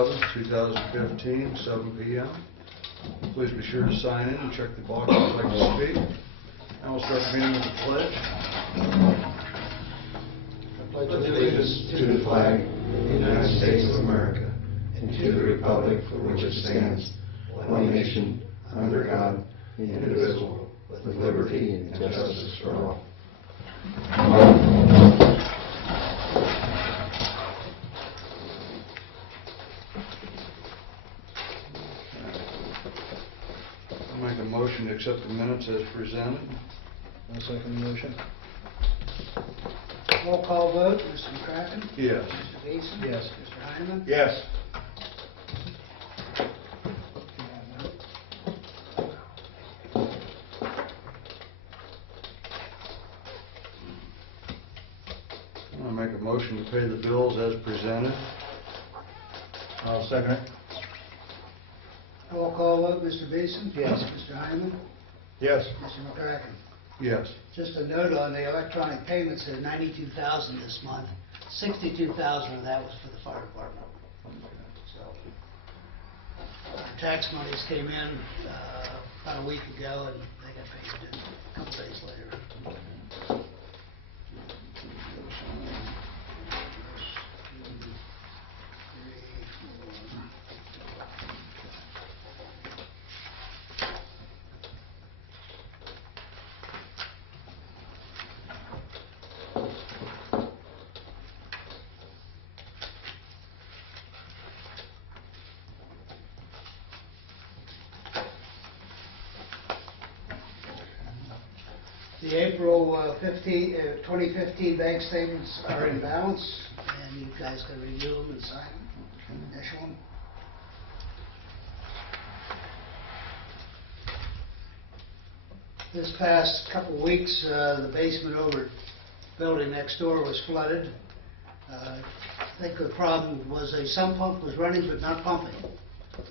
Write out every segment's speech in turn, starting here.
11th, 2015, 7 p.m. Please be sure to sign in and check the box if you'd like to speak. And we'll start the meeting with the pledge. I pledge allegiance to the flag of the United States of America and to the republic for which it stands, one nation, under God, indivisible, with liberty and justice for all. I'll make a motion to accept the minutes as presented. I'll second the motion. Roll call vote, Mr. McCracken? Yes. Mr. Beeson? Yes. Mr. Heineman? Yes. I'll make a motion to pay the bills as presented. I'll second it. Roll call vote, Mr. Beeson? Yes. Mr. Heineman? Yes. Mr. McCracken? Yes. Just a note on the electronic payments, there's $92,000 this month. $62,000 of that was for the fire department. So, our tax monies came in about a week ago, and they got paid a couple days later. The April 2015 bank statements are in balance, and you guys can review them and sign them, initial them. This past couple of weeks, the basement over building next door was flooded. I think the problem was a sump pump was running but not pumping.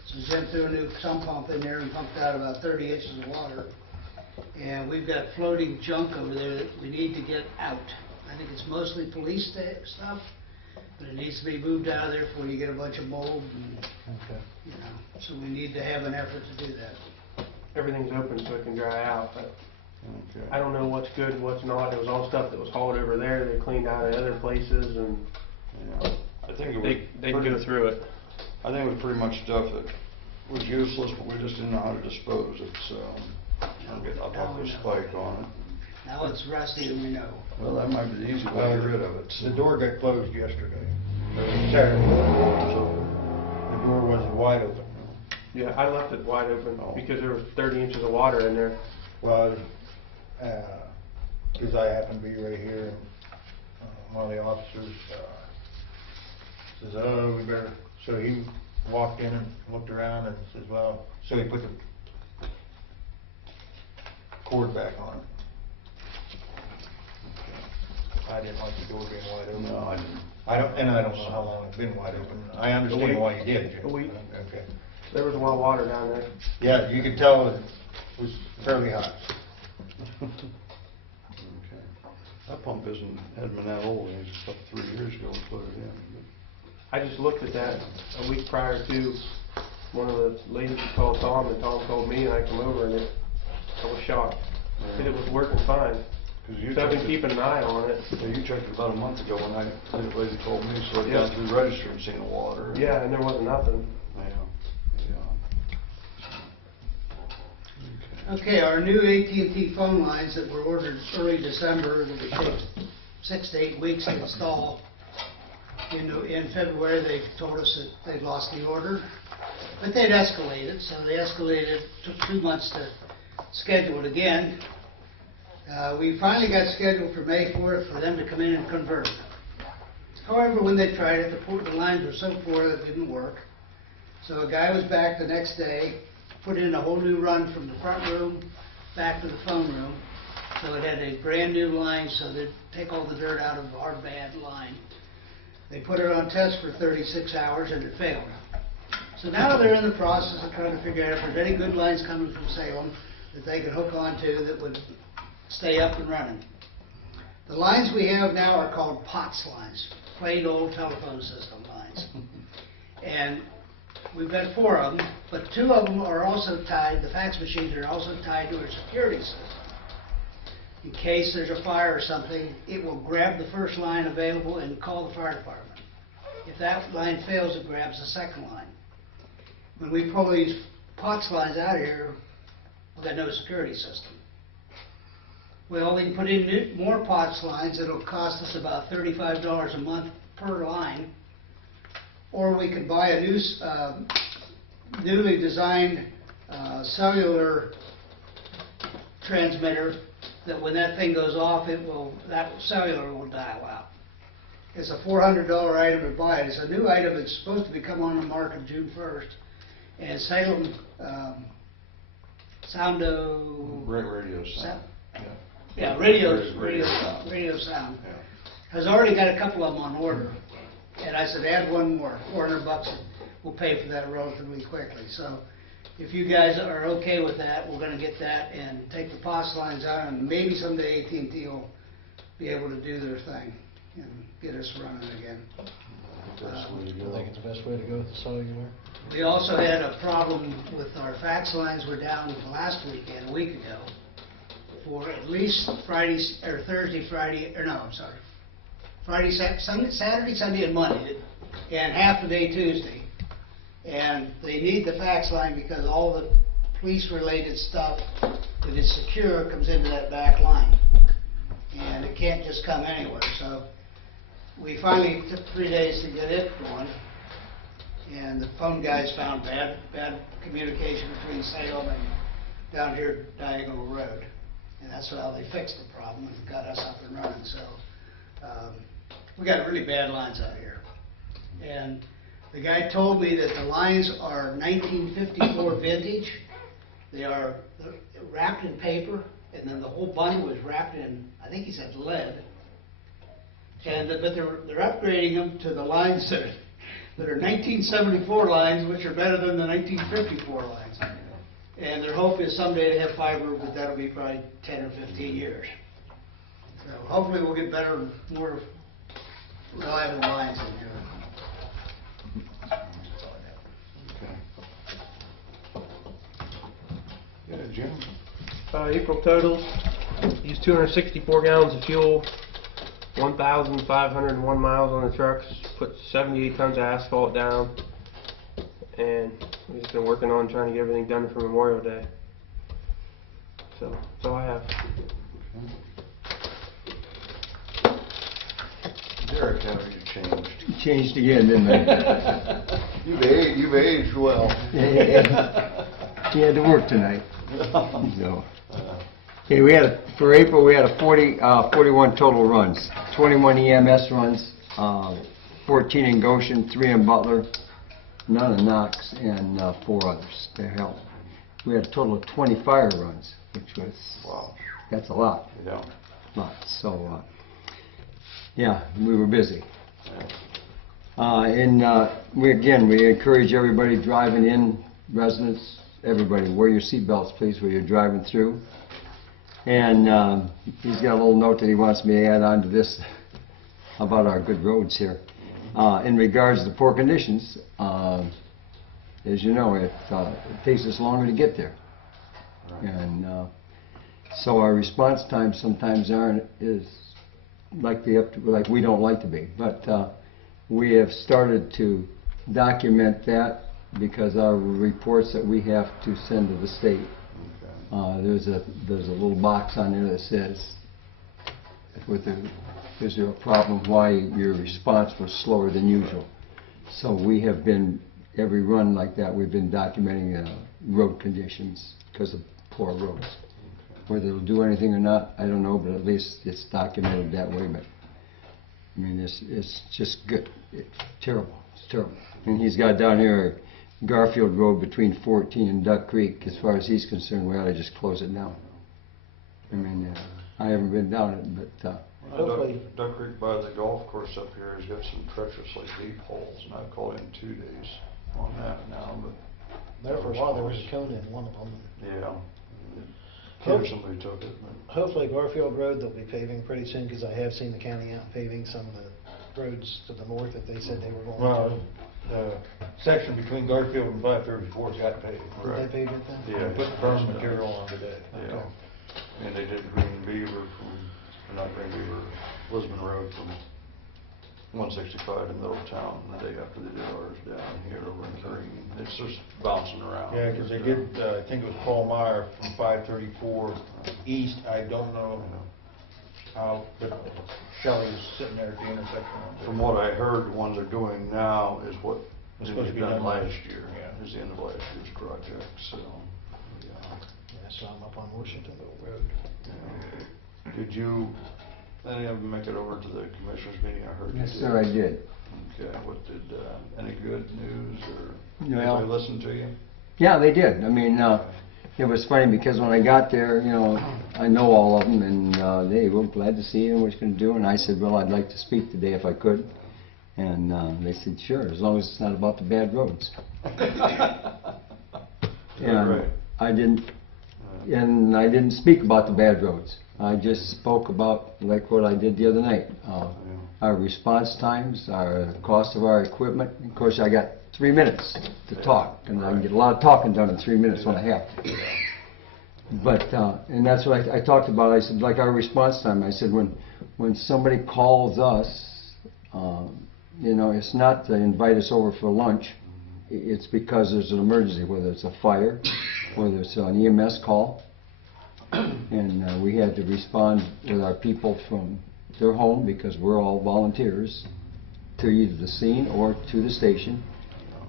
So Jim threw a new sump pump in there and pumped out about 30 inches of water. And we've got floating junk over there that we need to get out. I think it's mostly police stuff, but it needs to be moved out of there before you get a bunch of mold and, Okay. you know, so we need to have an effort to do that. Everything's open so it can dry out, but Okay. I don't know what's good and what's not. It was all stuff that was hauled over there. They cleaned out at other places, and Yeah. I think it was they can go through it. I think it was pretty much stuff that was useless, but we just didn't know how to dispose it, so I'll get up off the spike on it. Now it's rusty and we know. Well, that might be the easy way to get rid of it. The door got closed yesterday. Saturday. So the door wasn't wide open. Yeah, I left it wide open Oh. because there was 30 inches of water in there. Well, because I happened to be right here, and one of the officers says, "Oh, we better." So he walked in and looked around and says, "Well," so he put the cord back on it. I didn't like the door being wide open. No, I didn't. I don't know how long it's been wide open. I understand why you did, Jim. A week. Okay. There was a lot of water down there. Yeah, you could tell it was fairly hot. Okay. That pump hadn't been that old, it was just about 3 years ago we put it in. I just looked at that a week prior to. One of the ladies called Tom, and Tom called me, and I come over, and I was shocked. It was working fine. Because you So I've been checked it- keeping an eye on it. Yeah, you checked it about a month ago when the lady told me, so I Yeah. got through the register and seen the water. Yeah, and there wasn't nothing. Yeah. Okay, our new AT&T phone lines that were ordered early December, that would take 6 to 8 weeks to install. In February, they told us that they'd lost the order, but they'd escalated, so they escalated, took 2 months to schedule it again. We finally got scheduled for May 4th for them to come in and convert. However, when they tried it, the lines were so poor that it didn't work. So a guy was back the next day, put in a whole new run from the front room back to the phone room. So it had a brand new line, so they'd take all the dirt out of our bad line. They put it on test for 36 hours and it failed. So now they're in the process of trying to figure out if there's any good lines coming from Salem that they could hook onto that would stay up and running. The lines we have now are called POTS lines, plain old telephone system lines. And we've got 4 of them, but 2 of them are also tied, the fax machines are also tied to a security system. In case there's a fire or something, it will grab the first line available and call the fire department. If that line fails, it grabs the second line. When we pull these POTS lines out of here, we've got no security system. Well, we can put in more POTS lines, it'll cost us about $35 a month per line. Or we could buy a new, newly designed cellular transmitter that when that thing goes off, that cellular will dial out. It's a $400 item to buy it. It's a new item that's supposed to be coming on the market June 1st. And Salem, Radio sound. Yeah, radio sound. Has already got a couple of them on order. And I said, add one more, $400, we'll pay for that relatively quickly. So if you guys are okay with that, we're gonna get that and take the POTS lines out, and maybe someday AT&T will be able to do their thing and get us running again. I think it's the best way to go with the cellular. We also had a problem with our fax lines were down last weekend, a week ago, for at least Friday, Saturday, Sunday, and Monday, and half the day Tuesday. And they need the fax line because all the police-related stuff that is secure comes into that back line. And it can't just come anywhere. So we finally took 3 days to get it going. And the phone guys found bad communication between Salem and down here Diagonal Road. And that's how they fixed the problem and got us up and running. So we got really bad lines out here. And the guy told me that the lines are 1954 vintage. They're wrapped in paper, and then the whole bundle was wrapped in, I think he said lead. And but they're upgrading them to the lines that are 1974 lines, which are better than the 1954 lines. And their hope is someday to have fiber, but that'll be probably 10 or 15 years. So hopefully we'll get better, more reliable lines in here. Yeah, Jim? April totals, used 264 gallons of fuel, 1,501 miles on the trucks, put 78 tons of asphalt down, and we've just been working on trying to get everything done for Memorial Day. So that's all I have. Derek, how have you changed? Changed again, didn't I? You've aged well. He had to work tonight. So. Okay, for April we had 41 total runs, 21 EMS runs, 14 in Goshen, 3 in Butler, none in Knox, and 4 others. They helped. We had a total of 20 fire runs, which was, Wow. That's a lot. Yeah. Lot. So, yeah, we were busy. We encourage everybody driving in, residents, everybody, wear your seatbelts, please, while you're driving through. And he's got a little note that he wants me to add on to this about our good roads here. In regards to the poor conditions, as you know, it takes us longer to get there. Right. And so our response times sometimes aren't as like we don't like to be. But we have started to document that because our reports that we have to send to the state. There's a little box on there that says, is there a problem why your response was slower than usual? So we have been, every run like that, we've been documenting road conditions because of poor roads. Whether it'll do anything or not, I don't know, but at least it's documented that way. But I mean, it's just good. It's terrible. It's terrible. And he's got down here Garfield Road between 14 and Duck Creek. As far as he's concerned, we ought to just close it down. I mean, I haven't been down it, but Duck Creek by the golf course up here has got some treacherously deep holes, and I've called in 2 days on that now. But There for a while, there was a cone in one of them. yeah, somebody took it. But Hopefully Garfield Road, they'll be paving pretty soon, because I have seen the county out paving some of the roads to the north that they said they were going to. section between Garfield and 534 got paved. Did they pay it then? Yeah. Put the burn material on today. Yeah. And they did Green Beaver from, not Green Beaver, Lisbon Road from 165 in the middle of town, and the day after they did ours down here over in Green. It's just bouncing around. Yeah, because they did, I think it was Paul Meyer from 534 east, I don't know how, but Shelley was sitting there at the intersection. From what I heard, the ones they're doing now is what It's they supposed to be done done last last- year, yeah. is the end of last year's project, so, yeah. Yeah, I saw them up on Washington Road. Yeah. Did you, any of them make it over to the commissioners meeting? I heard you Yes, did. sir, I did. Okay, what did, any good news or Well- anybody listen to you? Yeah, they did. I mean, it was funny because when I got there, you know, I know all of them, and they were glad to see you and what you're going to do. And I said, well, I'd like to speak today if I could. And they said, sure, as long as it's not about the bad roads. And Right. I didn't speak about the bad roads. I just spoke about, like what I did the other night, our response times, our cost of our equipment. Of course, I got 3 minutes to talk, and I can get a lot of talking done in 3 minutes when I have to. But, and that's what I talked about. I said, like our response time, I said, when somebody calls us, you know, it's not to invite us over for lunch. It's because there's an emergency, whether it's a fire, whether it's an EMS call. And we had to respond with our people from their home, because we're all volunteers, to either the scene or to the station,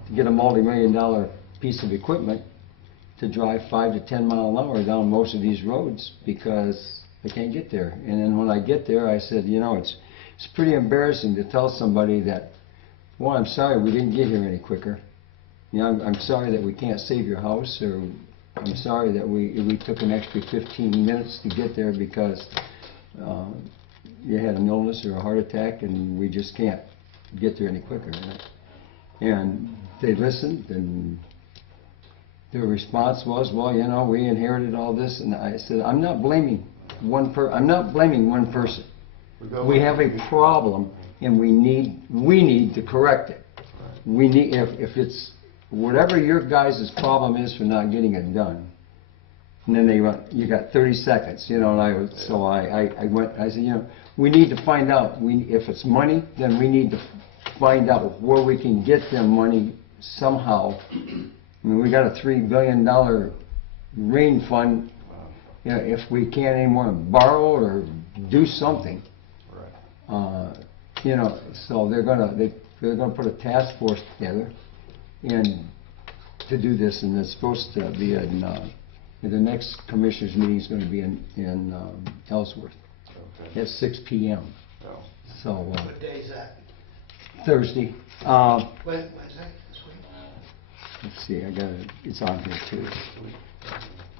to get a multi-million-dollar piece of equipment to drive 5 to 10 mile an hour down most of these roads because they can't get there. And then when I get there, I said, you know, it's pretty embarrassing to tell somebody that, well, I'm sorry we didn't get here any quicker. You know, I'm sorry that we can't save your house, or I'm sorry that we took an extra 15 minutes to get there because you had an illness or a heart attack and we just can't get there any quicker. And they listened, and their response was, well, you know, we inherited all this. And I said, I'm not blaming one person. We have a problem, and we need to correct it. We need, if it's whatever your guys' problem is for not getting it done, and then they went, you got 30 seconds, you know, and I said, you know, we need to find out, if it's money, then we need to find out where we can get them money somehow. I mean, we got a $3 billion rain fund. You know, if we can't anymore borrow or do something, you know, so they're gonna put a task force together and to do this, and it's supposed to be in the next commissioners meeting is going to be in Ellsworth at 6 p.m. So What day is that? Thursday. When's that, this week? Let's see, I got it. It's on here too.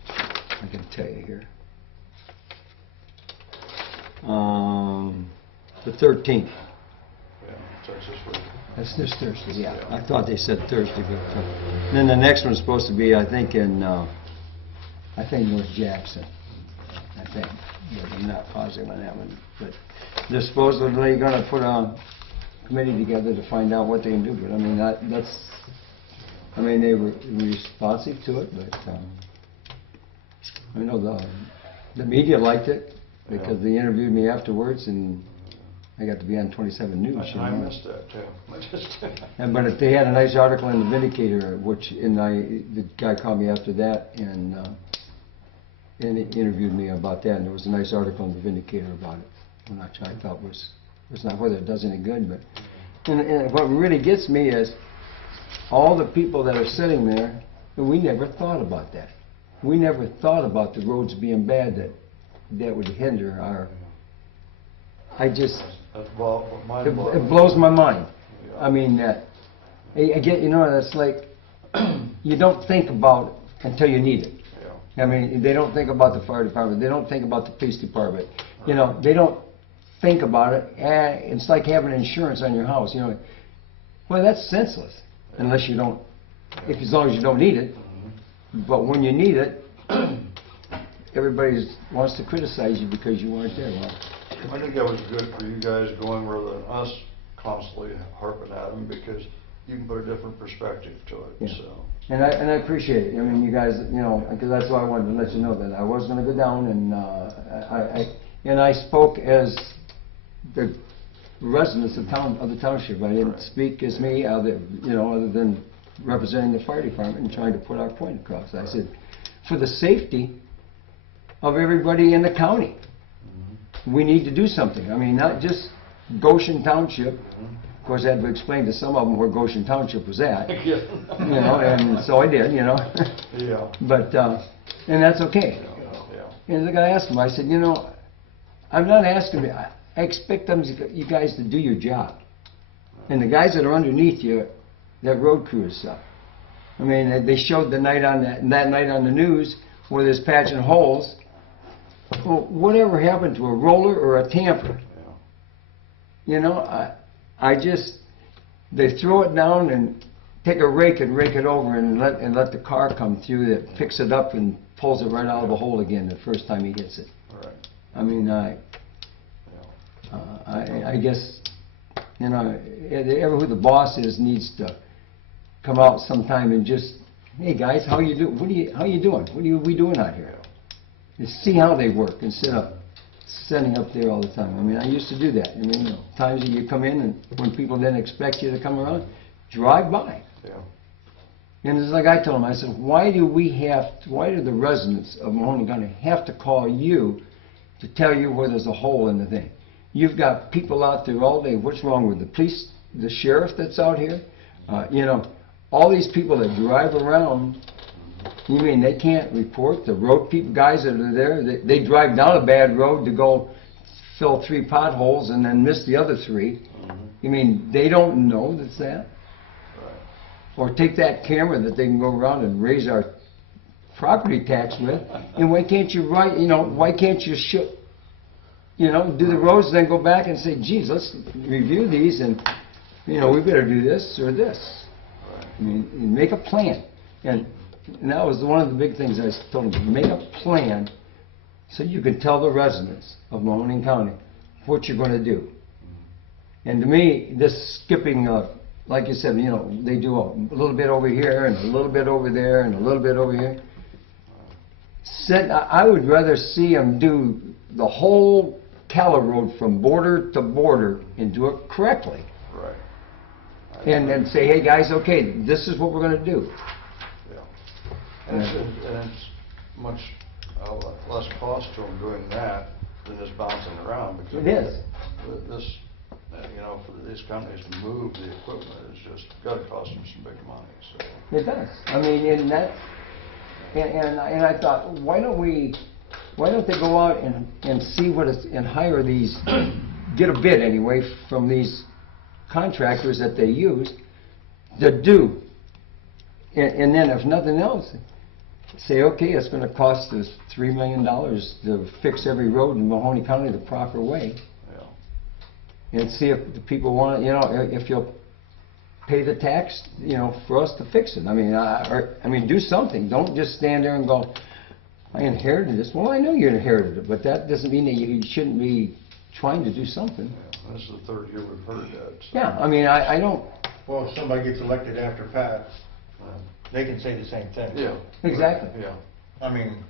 I can tell you here. The 13th. Yeah, so it's this week. That's this Thursday, yeah. I thought they said Thursday, but then the next one's supposed to be, I think, in North Jackson. I think, but I'm not positive on that one. But they're supposedly going to put a committee together to find out what they can do. But I mean, I mean, they were responsive to it, but I know the media liked it because they interviewed me afterwards, and I got to be on 27 News. I missed that too. But if they had a nice article in the Vindicator, the guy called me after that and he interviewed me about that, and there was a nice article in the Vindicator about it, which I thought was not whether it does any good, but and what really gets me is all the people that are sitting there, and we never thought about that. We never thought about the roads being bad that would hinder our. It blows my mind. I mean, I get, you know, it's like you don't think about it until you need it. I mean, they don't think about the fire department. They don't think about the police department. You know, they don't think about it. It's like having insurance on your house. You know, well, that's senseless unless you don't. As long as you don't need it. But when you need it, everybody wants to criticize you because you weren't there. Well, I think that was good for you guys going rather than us constantly harping at them, because you can put a different perspective to Yeah. it, so. And I appreciate it. I mean, you guys, you know, because that's why I wanted to let you know that I was gonna go down, and I spoke as the residents of the township. I didn't speak as me, other than representing the fire department and trying to put our point across. I said, for the safety of everybody in the county, we need to do something. I mean, not just Goshen Township. Of course, I had to explain to some of them where Goshen Township was at. Yeah. You know, and so I did, you know. Yeah. But, and that's okay. Yeah. And the guy asked him, I said, you know, I'm not asking you, I expect you guys to do your job. And the guys that are underneath you, that road crew and stuff. I mean, they showed that night on the news where there's patching holes. Well, whatever happened to a roller or a tamper? You know, they throw it down and take a rake and rake it over and let the car come through that picks it up and pulls it right out of the hole again the first time he hits it. Right. I mean, I guess, you know, ever who the boss is needs to come out sometime and just, hey guys, how you doing? How you doing? What are we doing out here? And see how they work instead of sitting up there all the time. I mean, I used to do that. I mean, you know, times that you come in and when people didn't expect you to come around, drive by. Yeah. And it's like I told them, I said, why do the residents of Mahoney County have to call you to tell you where there's a hole in the thing? You've got people out there all day. What's wrong with the police, the sheriff that's out here? You know, all these people that drive around, you mean they can't report? The road people, guys that are there, they drive down a bad road to go fill 3 potholes and then miss the other 3. You mean they don't know that's that? Or take that camera that they can go around and raise our property tax with, and why can't you why can't you do the roads and then go back and say, geez, let's review these and, you know, we better do this or this. I mean, make a plan. And that was one of the big things I told them, make a plan so you can tell the residents of Mahoning County what you're going to do. And to me, this skipping, like you said, you know, they do a little bit over here and a little bit over there and a little bit over here. I would rather see them do the whole Cala Road from border to border and do it correctly. Right. And then say, hey guys, okay, this is what we're going to do. Yeah. And it's much less cost to them doing that than just bouncing around. Because It is. This, you know, for these companies to move the equipment, it's just got to cost them some big money. So. It does. I mean, and I thought, why don't they go out and see what it's, and hire these, get a bid anyway from these contractors that they use to do, and then if nothing else, say, okay, it's going to cost us $3 million to fix every road in Mahoney County the proper way. And see if the people want it, you know, if you'll pay the tax, you know, for us to fix it. I mean, do something. Don't just stand there and go, I inherited this. Well, I know you inherited it, but that doesn't mean that you shouldn't be trying to do something. Yeah, this is the 3rd year we've heard that. So. Yeah, I mean, I don't... Well, if somebody gets elected after Pat, they can say the same thing. Yeah. Exactly. Yeah. I mean,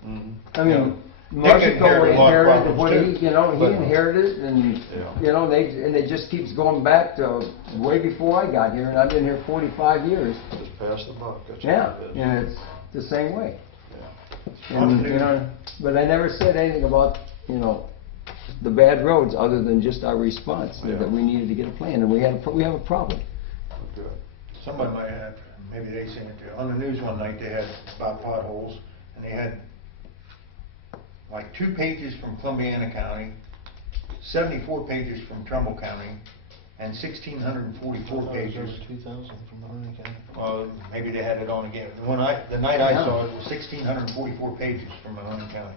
I mean, They Marshall inherit a lot of inherited what problems, he, you know, he inherited it, and, Yeah. you know, it just keeps going back to way before I got here, and I've been here 45 years. Just pass the buck. That's Yeah, what it is. and it's the same way. Yeah. And, you know, but I never said anything about, you know, the bad roads other than just our response, Yeah. that we needed to get a plan, and we have a problem. Good. somebody might have, maybe they seen it too. On the news one night, they had about potholes, and they had like 2 pages from Columbiana County, 74 pages from Trumbull County, and 1,644 pages. 2,000 from Mahoney County. Well, maybe they had it on again. The night I saw it was 1,644 pages from Mahoney County.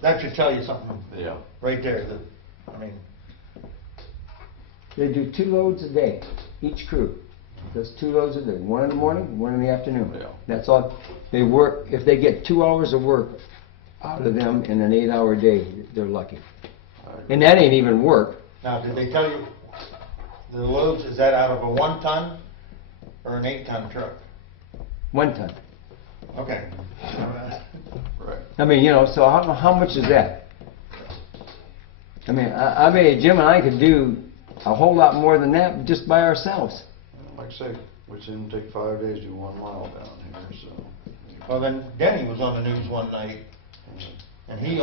That should tell you something Yeah. right there, that, I mean, They do 2 loads a day, each crew. Does 2 loads a day, 1 in the morning, 1 in the afternoon. Yeah. That's all. They work, if they get 2 hours of work out of them in an 8-hour day, they're lucky. And that ain't even work. now, did they tell you the loads, is that out of a 1-ton or an 8-ton truck? 1 ton. Okay. Right. I mean, so how much is that? I mean, Jim and I could do a whole lot more than that just by ourselves. Like I say, which didn't take 5 days to do 1 mile down here, so. Well, then Denny was on the news one night, and he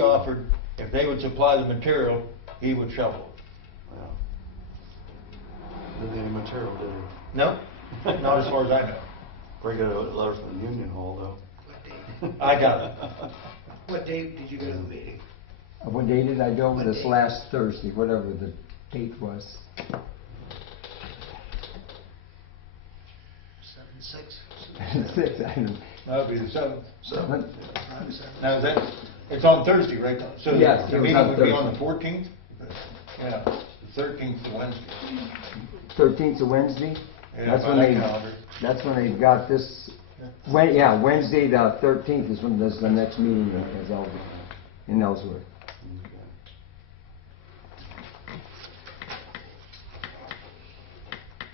offered if they would supply the material, he would shovel it. Yeah. Didn't any material, did he? No, not as far as I know. Probably got a letter from the union hall, though. What date? I got it. What date did you go to the meeting? What day did I go? What This date? last Thursday, whatever the date was. 7/6? 6, I don't. That'll be the 7th. Seven. Now, is that, it's on Thursday, right? So Yes, the it was meeting on would be on the Thursday. 14th? Yeah, the 13th to Wednesday. 13th of Wednesday. Yeah, That's by when that they. calendar. That's when they got this. Wednesday the 13th is when there's the next meeting in Ellsworth.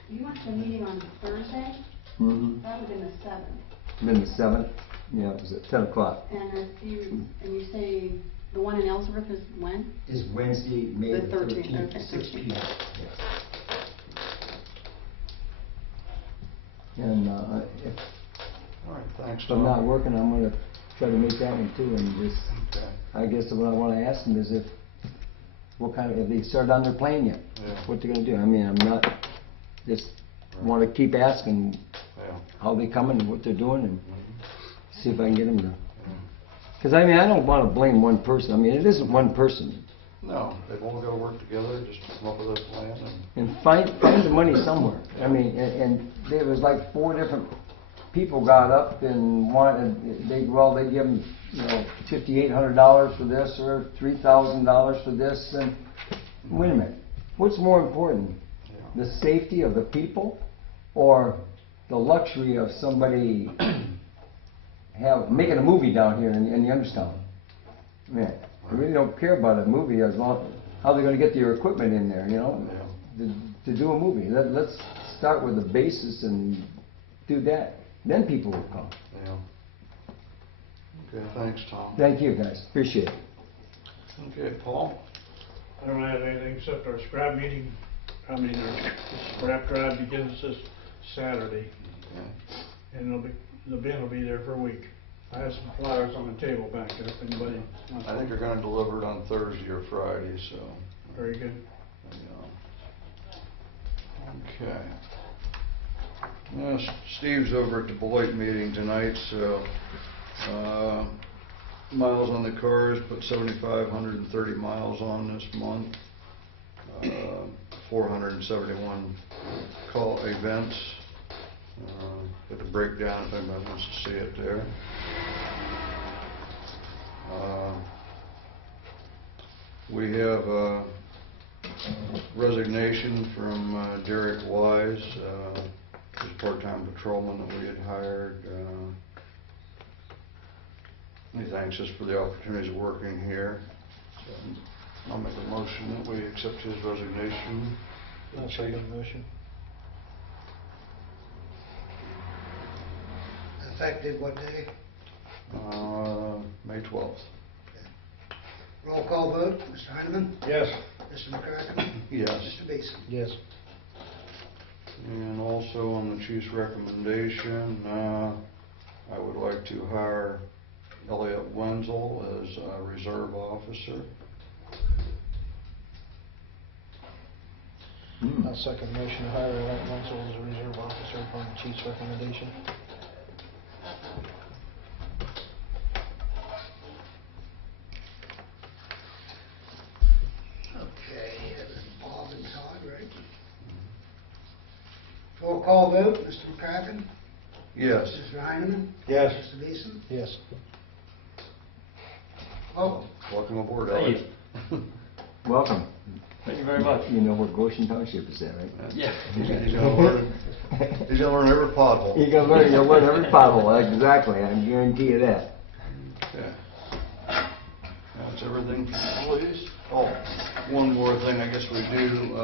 You went to a meeting on Thursday? Mm-hmm. That would have been the 7th. Then the 7th. Yeah, it was at 10 o'clock. And you say the one in Ellsworth is when? Is Wednesday, May The the 13th, 13th, okay, 6 13th. p.m. Yes. And if All right, thanks, I'm Tom. not working, I'm gonna try to make that one too, and just, Okay. I guess what I wanna ask them is if they started on their plan yet? Yeah. What they're gonna do? I mean, I'm not, just wanna keep asking Yeah. how they coming and what they're doing and Mhm. see if I can get them to. Cause I mean, I don't wanna blame one person, I mean, it isn't one person. No, they've all got to work together, just come up with a plan and. And find the money somewhere. I mean, and there was like 4 different people got up and wanted, they give them, $5,800 for this or $3,000 for this, and wait a minute, what's more important? Yeah. The safety of the people or the luxury of somebody making a movie down here in Youngstown? Man, I really don't care about a movie as long, how they're gonna get their equipment in there, to do a movie. Let's start with the basis and do that, then people will come. Yeah. Okay, thanks, Tom. Thank you, guys, appreciate it. Okay, Paul? I don't have anything except our scrap meeting, our scrap drive begins this Saturday, Okay. and the bin will be there for a week. I have some flyers on the table back there if anybody wants. I think they're gonna deliver it on Thursday or Friday, so. Very good. Yeah. Okay. Steve's over at the Beloit meeting tonight, so, miles on the cars, put 7,530 miles on this month. 471 call events. Got the breakdown if anybody wants to see it there. We have a resignation from Derek Wise, his part-time patrolman that we had hired. He thanks us for the opportunities of working here. So I'll make a motion that we accept his resignation. I'll second the motion. Effective what day? May 12th. Roll call vote, Mr. Heineman, Yes. Mr. McCracken, Yes. Mr. Beeson. Yes. And also on the chief's recommendation, I would like to hire Elliot Wenzel as a reserve officer. I'll second the motion to hire Elliot Wenzel as a reserve officer upon the chief's recommendation. Okay, Bob and Todd, right? Roll call vote, Mr. McCracken, Yes. Mr. Heineman, Yes. Mr. Beeson. Yes. Oh, Welcome aboard, Thank Elliot. Welcome. Thank you very much. You know where Goshen Township is at, right? Yeah. He's gonna learn every pothole. You're gonna learn every pothole, exactly, I guarantee you that. Okay. That's everything for the police. Oh, one more thing I guess we do,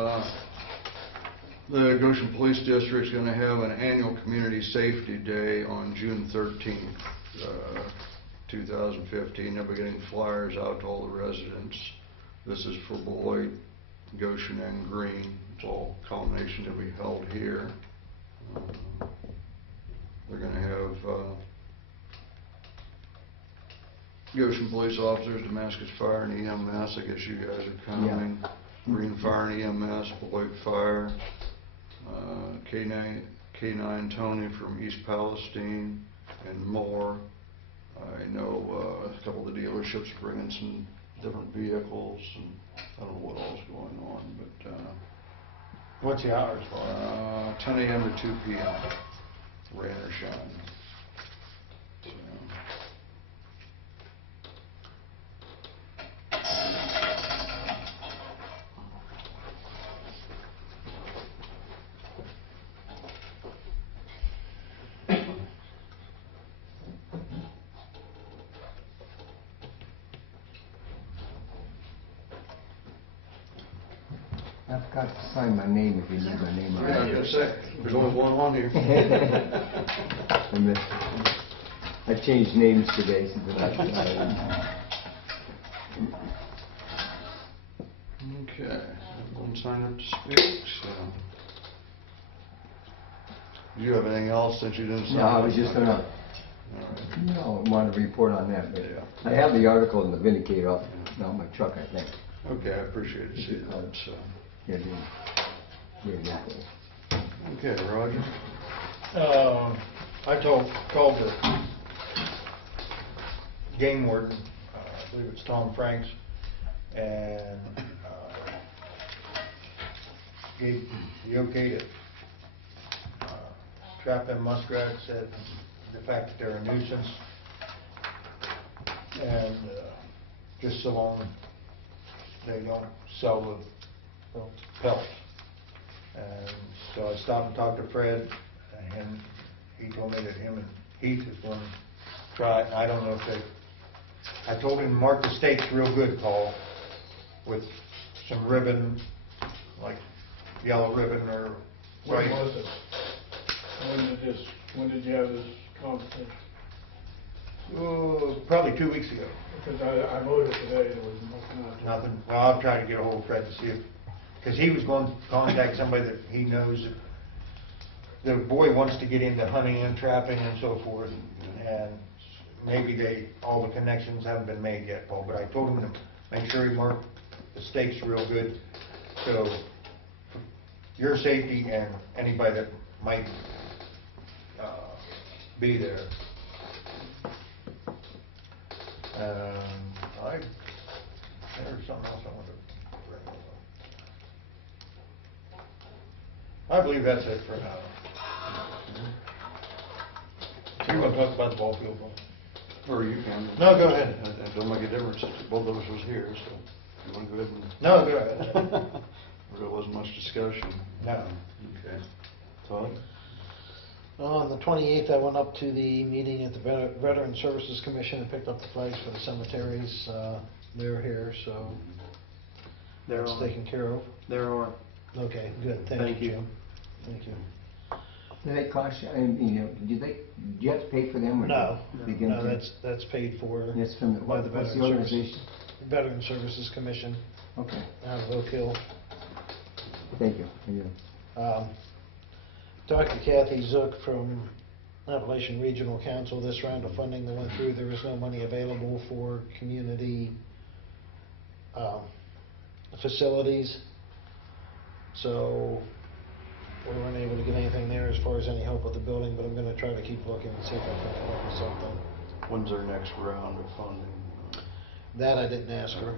The Goshen Police District's gonna have an annual Community Safety Day on June 13th, 2015. They'll be getting flyers out to all the residents. This is for Beloit, Goshen, and Green. It's all culmination to be held here. They're gonna have Goshen police officers, Damascus Fire and EMS. I guess you guys are coming. Green Fire and EMS, Beloit Fire, K9 Tony from East Palestine, and more. I know a couple of the dealerships bringing some different vehicles, and I don't know what all's going on, but What's the hours for? 10 a.m. to 2 p.m. Rain or shine. So, I forgot to sign my name if you need my name on yeah, I was it. gonna say, there's only one on here. I missed it. I changed names today, but Okay, everyone signed up to speak, so. Do you have anything else since you didn't sign? No, I was just gonna, All right. want to report on that, but Yeah. I have the article in the Vindicator up on my truck, I think. Okay, I appreciate it, see that, so. Yeah, yeah. Okay, Roger? I called the game warden, I believe it's Tom Franks, and gave the okay to trap them muskrats, said the fact that they're a nuisance, and just so long they don't sell the pellets. And so I stopped and talked to Fred, and he told me that him and Heath is going to try it. I don't know if they, I told him to mark the stakes real good, Paul, with some ribbon, like yellow ribbon or When white. was it? When did you have this conversation? Oh, probably 2 weeks ago. Because I voted today, there was nothing. Nothing. Well, I'll try to get a hold of Fred to see if, because he was going to contact somebody that he knows that the boy wants to get into hunting and trapping and so forth, and maybe all the connections haven't been made yet, Paul, but I told him to make sure he marked the stakes real good, so your safety and anybody that might be there. There's something else I wanted to bring up. I believe that's it for now. You want to talk about the ball field? Paul? Or you can. No, go ahead. It don't make a difference, both of us was here, so you want to go ahead and... No, go ahead. There wasn't much discussion. No. Okay. Todd? On the 28th, I went up to the meeting at the Veteran Services Commission and picked up the flags for the cemeteries. They're here, so They're that's on. taken care of. They're on. Okay, good, Thank thank you, you. Jim. Thank you. Do they cost you, do you have to pay for them? Or No, they give no, them? that's paid for That's from, by the what's the Veteran organization? Veteran Services Commission Okay, out of Oak Hill. thank you. Talked to Kathy Zook from Appalachian Regional Council. This round of funding that went through, there was no money available for community facilities. So we weren't able to get anything there as far as any help with the building, but I'm going to try to keep looking and see if I can come up with something. When's our next round of funding? That I didn't ask her,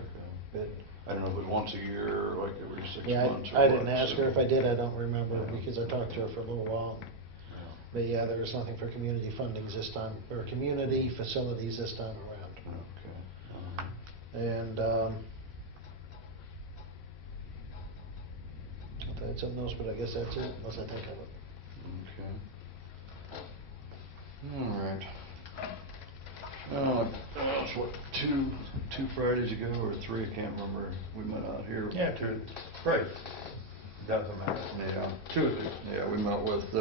but I don't know if it was once a year or like every 6 yeah, months or I didn't what, ask so- her. If I did, I don't remember Yeah. because I talked to her for a little while. Yeah. But yeah, there was nothing for community fundings this time, or community facilities this time around. Okay. And, I had something else, but I guess that's it, unless I think of it. Okay. All right. It's what, two Fridays ago or three, I can't remember, we met out here. Yeah, right. doesn't matter. Yeah, yeah, we met with,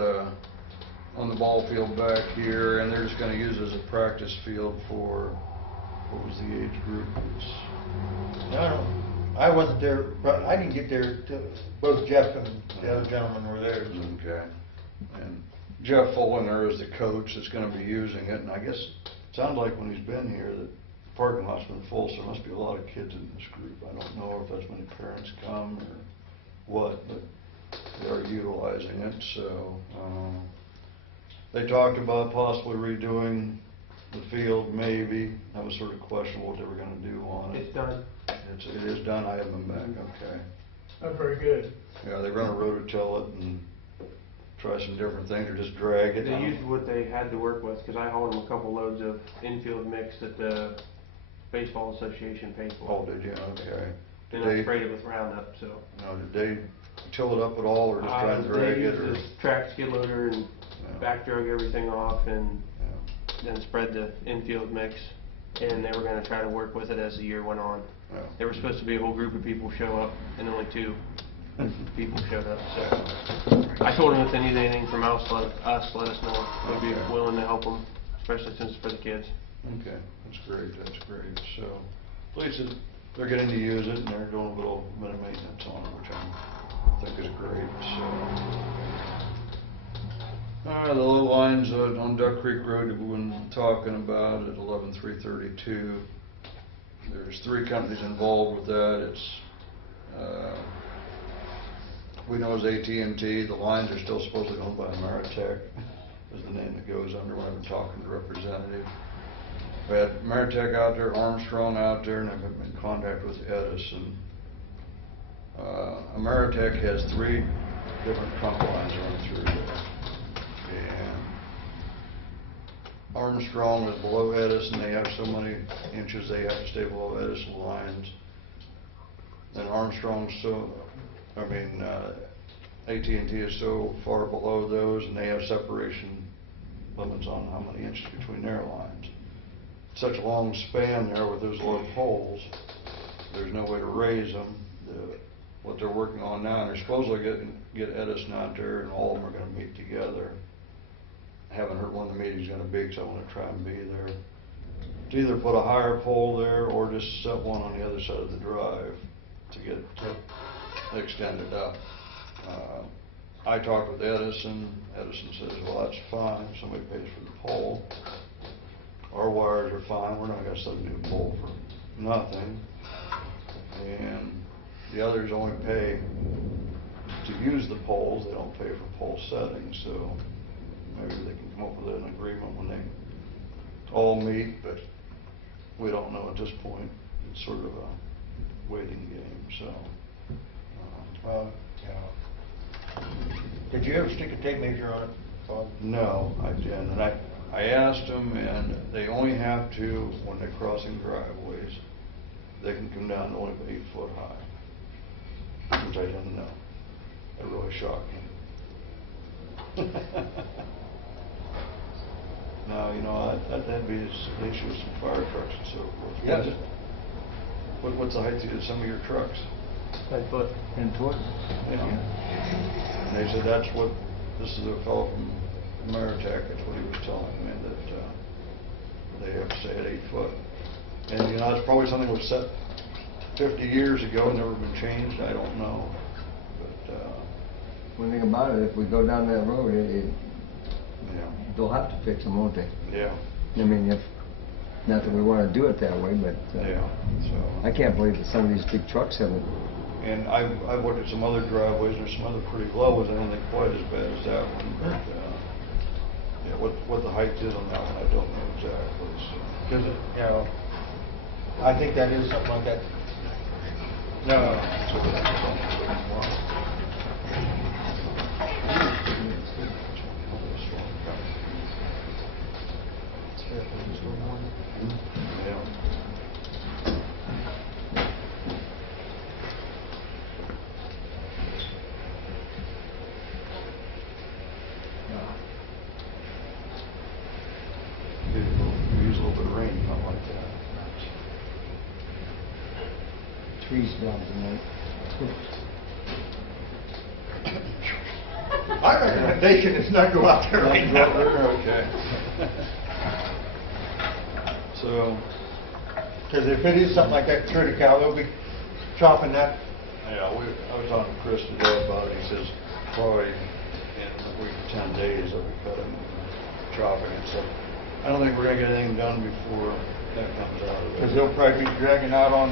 on the ball field back here, and they're just gonna use it as a practice field for, what was the age group? I wasn't there, but I didn't get there till both Jeff and the other gentleman were there. Okay. And Jeff Fulliner is the coach that's gonna be using it, and I guess, it sounds like when he's been here, that the parking lot's been full, so there must be a lot of kids in this group. I don't know if that's when the parents come or what, but they are utilizing it, so, they talked about possibly redoing the field, maybe. That was sort of questionable what they were gonna do on it. It's done. It is done, I haven't been back, okay. Not very good. Yeah, they're gonna rototill it and try some different things, or just drag it. They used what they had to work with, because I hauled them a couple loads of infield mix that the baseball association paid for. Oh, did you? Okay. Then I sprayed it with Roundup, so. No, did they till it up at all, or just try and drag it, or? They used this track skid loader and back drug everything off, and then spread the infield mix, and they were gonna try to work with it as the year went on. Yeah. There was supposed to be a whole group of people show up, and only 2 people showed up, so. I told them if they need anything from us, let us know. We'd be willing to help them, especially since it's for the kids. Okay, that's great, so, at least they're getting to use it, and they're doing a little bit of maintenance on it, which I think is great, so. The little lines on Duck Creek Road that we've been talking about at 11-332. There's 3 companies involved with that. It's, we know as AT&T, the lines are still supposedly owned by Ameritech, is the name that goes under when I've been talking to the representative. We had Ameritech out there, Armstrong out there, and I've been in contact with Edison. Ameritech has 3 different trunk lines running through there. And Armstrong is below Edison. They have so many inches they have to stay below Edison lines. Then Armstrong's AT&T is so far below those, and they have separation limits on how many inches between their lines. Such a long span there with those low poles, there's no way to raise them. What they're working on now, and they're supposedly get Edison out there, and all of them are going to meet together. Haven't heard when the meeting's going to be, because I want to try and be there. To either put a higher pole there, or just set one on the other side of the drive to get extended up. I talked with Edison. Edison says, well, that's fine, somebody pays for the pole. Our wires are fine, we're not going to set a new pole for nothing. And the others only pay to use the poles, they don't pay for pole settings, so maybe they can come up with an agreement when they all meet, but we don't know at this point. It's sort of a waiting game, so. Did you ever stick a tape measure on it, Bob? No, I didn't, and I asked them, and they only have to, when they're crossing driveways, they can come down to only 8 foot high, which I didn't know. That really shocked me. Now, that'd be the issue with some fire trucks and so forth. Yes. What's the height of some of your trucks? 10 foot. 10 foot? Yeah. And they said that's what, this is a fellow from Ameritech, that's what he was telling me, that they have to stay at 8 foot. And it's probably something that was set 50 years ago, never been changed, I don't know. But, One thing about it, if we go down that road, yeah. they'll have to fix them, won't they? Yeah. I mean, not that we want to do it that way, but Yeah, so. I can't believe that some of these big trucks haven't. And I've looked at some other driveways, there's some other pretty low ones, I don't think quite as bad as that one, but, yeah, what the height is on that one, I don't know exactly, so. Because, I think that is something like that. No. Yeah. We use a little bit of rain, not like that. Trees down tonight. My recommendation is not go out there right now. Okay. So, Because if it is something like that critical, they'll be chopping that. yeah, I was talking to Chris today about it. He says probably in a week, 10 days, they'll be cutting and chopping it. So I don't think we're gonna get anything done before that comes out of Because it. they'll probably be dragging out on,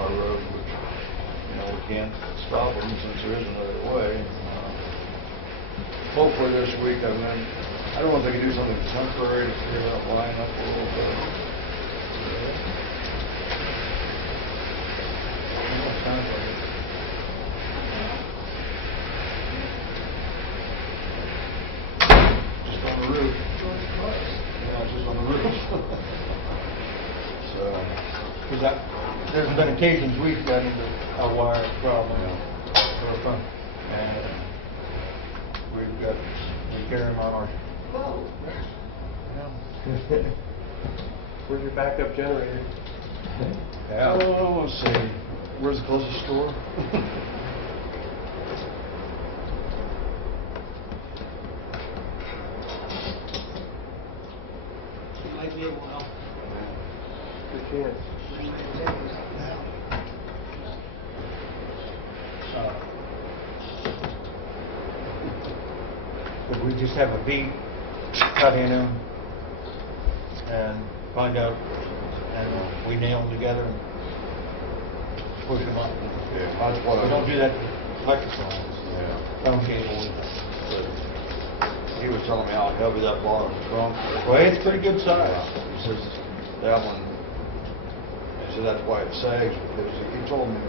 Our road, which, we can't stop them since there is another way. Hopefully this week, I don't know if they can do something temporary to clear that line up a little bit. Just on the roof. Yeah, it's just on the roof. So, because there's been occasions we've got into a wire problem. And we carry them on our. Where's your backup generator? yeah, well, let's see, where's the closest store? It might be a while. Good chance. It might take us now. Could we just have a beat, cut in them, and find out, and we nail them together and push them up? Yeah, that's what We don't do that with electrical, Yeah. phone cable. He was telling me how heavy that bottom trunk. Well, it's pretty good size. He says that one, he said that's why it sags, because he told me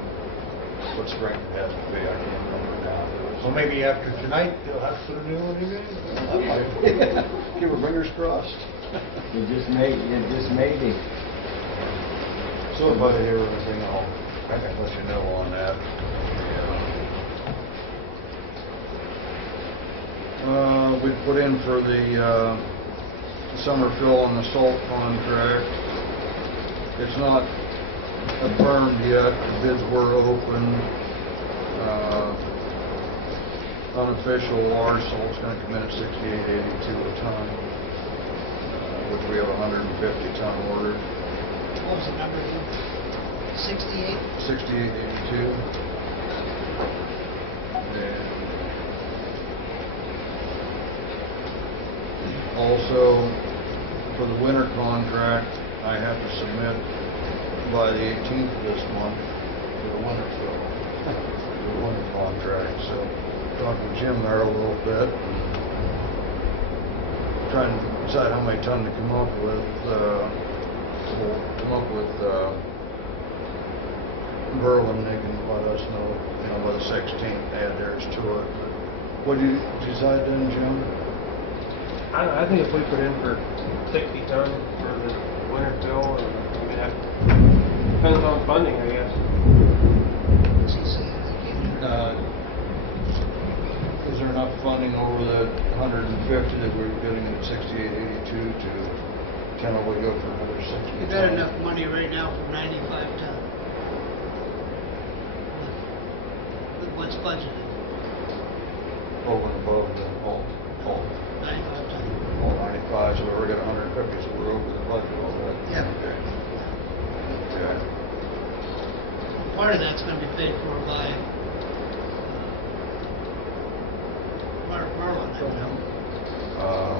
what strength it has to be, I can't remember now. So maybe after tonight, they'll have to put a new one in there? Keep our fingers crossed. It just may be. So if I hear anything, I can let you know on that. We put in for the summer fill on the salt contract. It's not confirmed yet, the bids were open. Unofficial water salt's gonna come in at $68.82 a ton, which we have 150 ton ordered. What was the number again? 68? $68.82. And also, for the winter contract, I have to submit by the 18th of this month for the winter fill, the winter contract. So, talked to Jim there a little bit, trying to decide how many ton to come up with. We'll come up with Berlin, they can let us know, by the 16th, add theirs to it. But what did you decide then, Jim? I don't know, I think if we put in for 60 ton for the winter fill, depends on funding, I guess. Is there enough funding over the 150 that we're getting at 68.82 to tentatively go for another 60? We've got enough money right now for 95 ton. With what's budgeted, Over and above the all 95 ton. 95, so we already got 150, so we're over the budget already. Yeah. Okay. Part of that's gonna be paid for by Merlin, I know.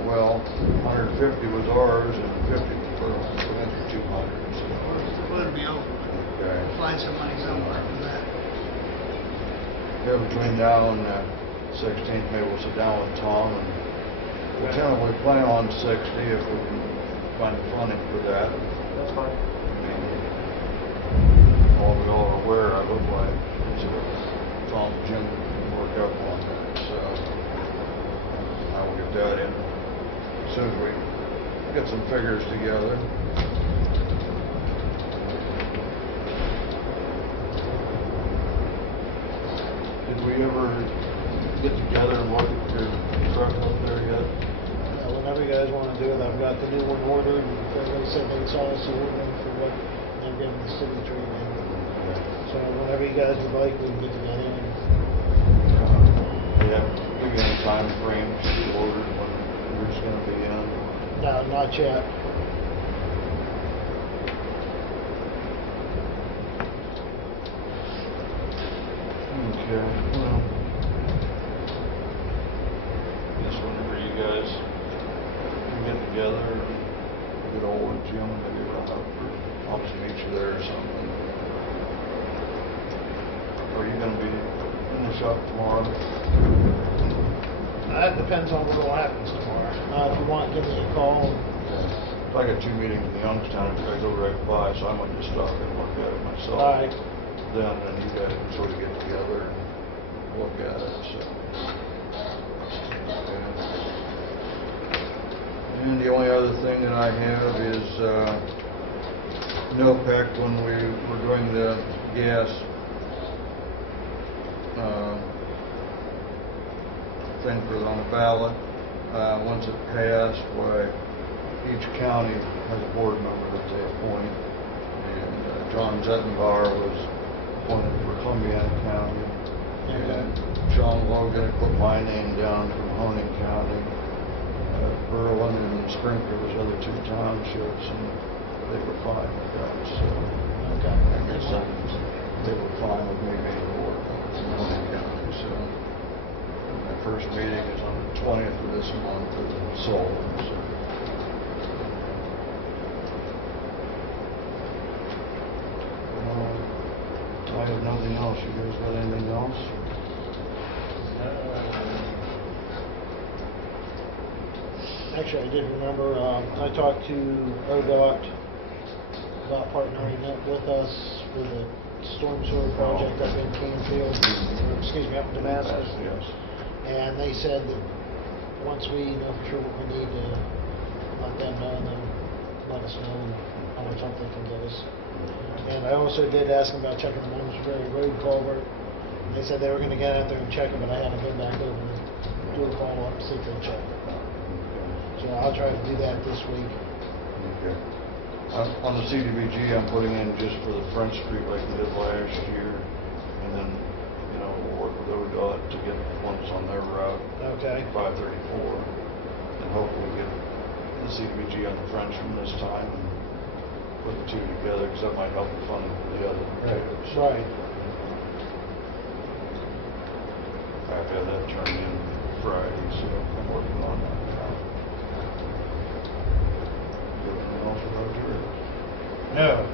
Well, 150 was ours and 50 was Berlin, so that's 200. So. We're gonna be over. Okay. We'll find some money somewhere for that. Yeah, between now and 16th, maybe we'll sit down with Tom and we'll tentatively plan on 60 if we can find the funding for that. That's fine. I mean, all we all are aware of it, like, Tom and Jim can work up on that, so I will get that in as soon as we get some figures together. Did we ever get together and look at your truck up there yet? Whenever you guys want to do it, I've got the new one ordered, and everybody said they saw us ordering for what they're getting the signature in. So whenever you guys would like, we can get together and Yeah, we give you any time frame to be ordered when it's gonna be in? No, not yet. Okay, well, guess whenever you guys can get together and get old with Jim, maybe we'll have, I'll just meet you there or something. Are you gonna be in the shop tomorrow? That depends on what happens tomorrow. If you want, give me a call. I got 2 meetings in Youngstown, I go right by, so I might just stop and look at it myself. All right. Then you guys can sort of get together and look at it, so. And the only other thing that I have is, NOPEC, when we were doing the gas, thing for on the ballot, once it passed, why each county has a board member that they appoint, and John Zettenbauer was appointed for Columbiana County, and John Logan put my name down from Honing County. Berlin and Springfield was other 2 townships, and they were fine with that, so I guess they were fine with me being the board in Honing County, so. My first meeting is on the 20th of this month in Seoul, so. I have nothing else. You guys got anything else? Actually, I did remember, I talked to ODOT about partnering up with us for the storm sewer project up in Canfield, or excuse me, up in Damascus. Yes. And they said that once we know for sure what we need to let them know, and then let us know how much help they can get us. And I also did ask them about checking the Williamsbury Road culvert. And they said they were gonna get out there and check it, but I haven't been back over and do a follow-up to see if they checked it. So I'll try to do that this week. Okay. On the CDBG, I'm putting in just for the Front Street like we did last year, and then, we'll work with ODOT to get ones on their route. Okay. 534, and hopefully get the CDBG on the French one this time, and put the 2 together, because that might help fund the other. So Right. I've had that turned in Friday, so I'm working on that now. Anything else about yours? No,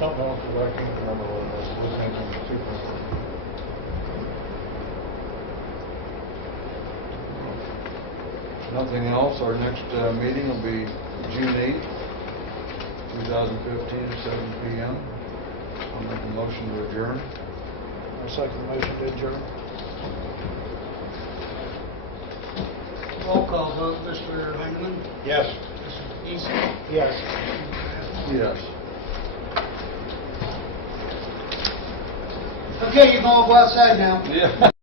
something else that I can't remember what it was, listening to the superintendent. Nothing else. Our next meeting will be June 8th, 2015, at 7 p.m. I'll make a motion to adjourn. I'll second the motion to adjourn. Roll call vote, Mr. Heineman, Yes. Mr. Easton, Yes. Yes. Okay, you can all go outside now. Yeah.